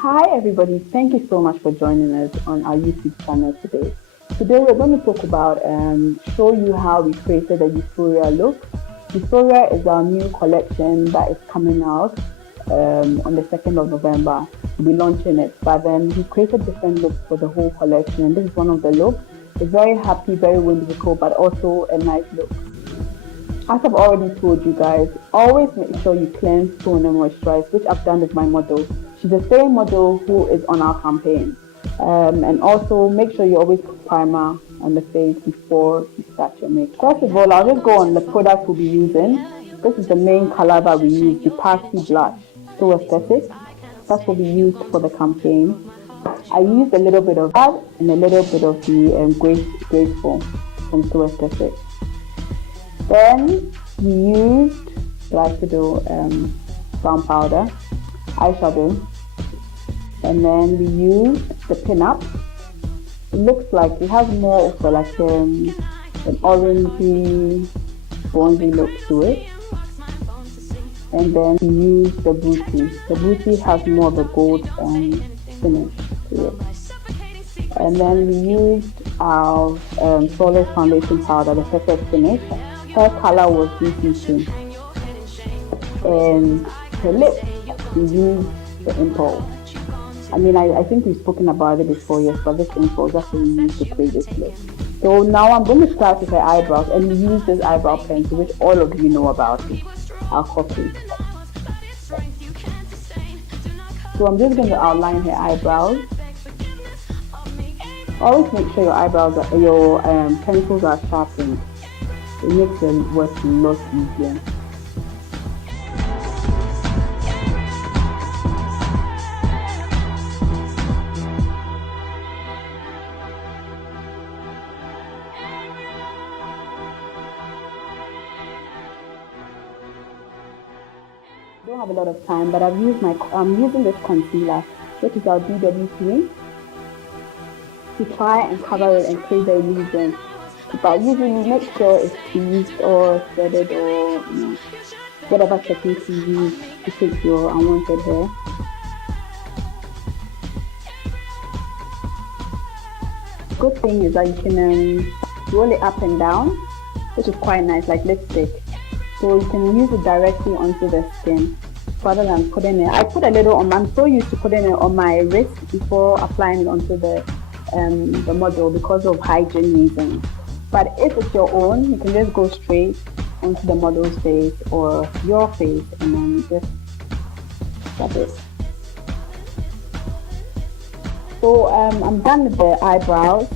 Hi everybody, thank you so much for joining us on our YouTube channel today. Today we're going to talk about show you how we created a Euphoria look. Euphoria is our new collection that is coming out on the 2nd of November. We'll be launching it, but then we created different looks for the whole collection, and this is one of the looks. It's very happy, very whimsical, but also a nice look. As I've already told you guys, always make sure you cleanse, tone and moisturize, which I've done with my model. She's the same model who is on our campaign. And also make sure you always put primer on the face before you start your makeup. First of all, I'll just go on the product we'll be using. This is the main color that we use, the Party Blush. So aesthetic. That's what we used for the campaign. I used a little bit of that and a little bit of the Graceful from So Aesthetic. Then we used brown powder, eyeshadow, and then we used the pin-up. It looks like it has more of an orangey, bronzy look to it. And then we used the booty. The booty has more of a gold finish to it. And then we used our flawless foundation powder, the perfect finish. Her color was BC2. And her lips, we used the Impulse. I think we've spoken about it before, yes, but this Impulse, that's what we used to create this look. So now I'm going to start with her eyebrows, and we use this eyebrow pencil, which all of you know about it, our copy. So I'm just going to outline her eyebrows. Always make sure your pencils are sharpened. It makes the work a lot easier. I don't have a lot of time, but I'm using this concealer, which is our BW3, to try and cover it and create the illusion. But usually make sure it's tweezed or threaded or whatever technique you use to take your unwanted hair. Good thing is that you can roll it up and down, which is quite nice, like lipstick. So you can use it directly onto the skin rather than putting it. I put a little on. I'm so used to putting it on my wrist before applying it onto the model because of hygiene reasons. But if it's your own, you can just go straight onto the model's face or your face and then just rub it. So I'm done with the eyebrows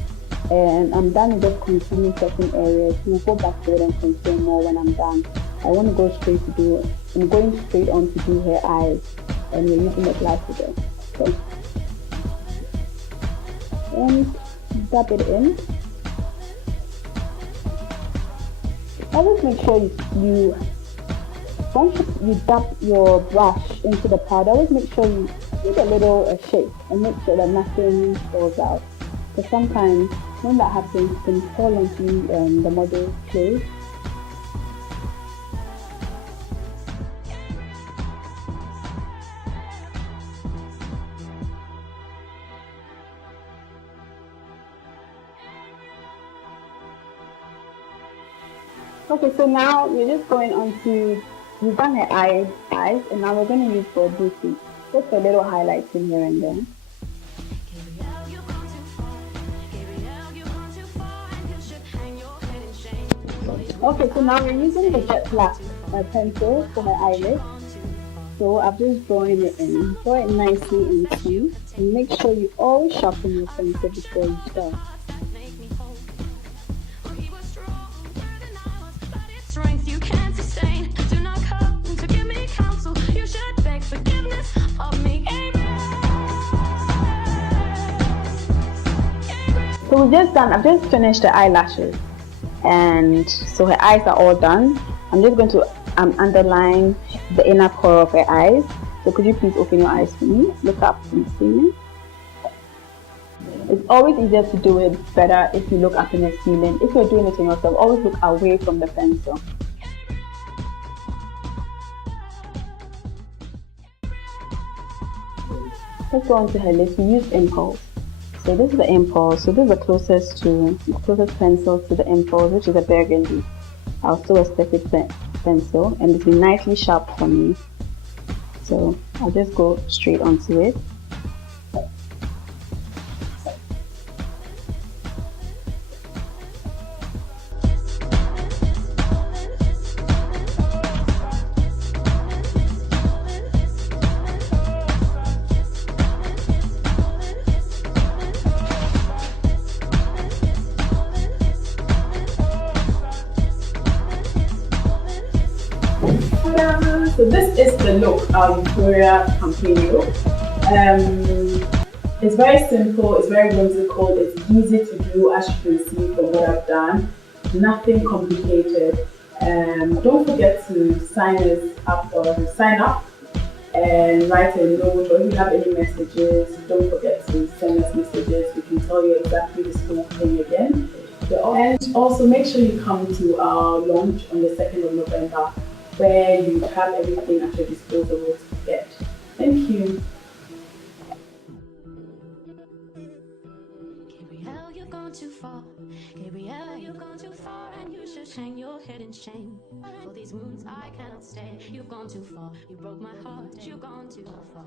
and I'm done with just concealing certain areas. We'll go back to it and conceal more when I'm done. I want to go straight to do it. I'm going straight on to do her eyes and we're using the glasses again. Okay. And dab it in. Always make sure once you dab your brush into the powder, always make sure you give a little shake and make sure that nothing falls out. Because sometimes when that happens, it can fall onto the model's clothes. Okay, so now we're just going on to, we've done her eyes, and now we're going to use for booty. Just a little highlights in here and there. Okay, so now we're using the jet black pencil for her eyelid. So I've just drawn it in. Draw it nicely in two, and make sure you always sharpen your pencil before you start. Strength you can't sustain. Do not come to give me counsel. You should beg forgiveness of me. So I've just finished the eyelashes, and so her eyes are all done. I'm just going to underline the inner core of her eyes. So could you please open your eyes for me? Look up and see me. It's always easier to do it better if you look up in the ceiling. If you're doing it on yourself, always look away from the pencil. let's go on to her list. We used Impulse. So this is the Impulse. So this is the closest pencil to the Impulse, which is a burgundy. Our still aesthetic pencil, and it's been nicely sharp for me. So I'll just go straight onto it. So this is the look, our Euphoria campaign look. It's very simple, it's very whimsical, it's easy to do as you can see from what I've done. Nothing complicated. Don't forget to sign up and write a note, or if you have any messages, don't forget to send us messages. We can tell you exactly this whole thing again. And also make sure you come to our launch on the 2nd of November, where you have everything at your disposal to get. Thank you. Gabrielle, you've gone too far. Gabrielle, you've gone too far, and you should hang your head in shame. For these wounds I cannot stay. You've gone too far. You broke my heart. You've gone too far.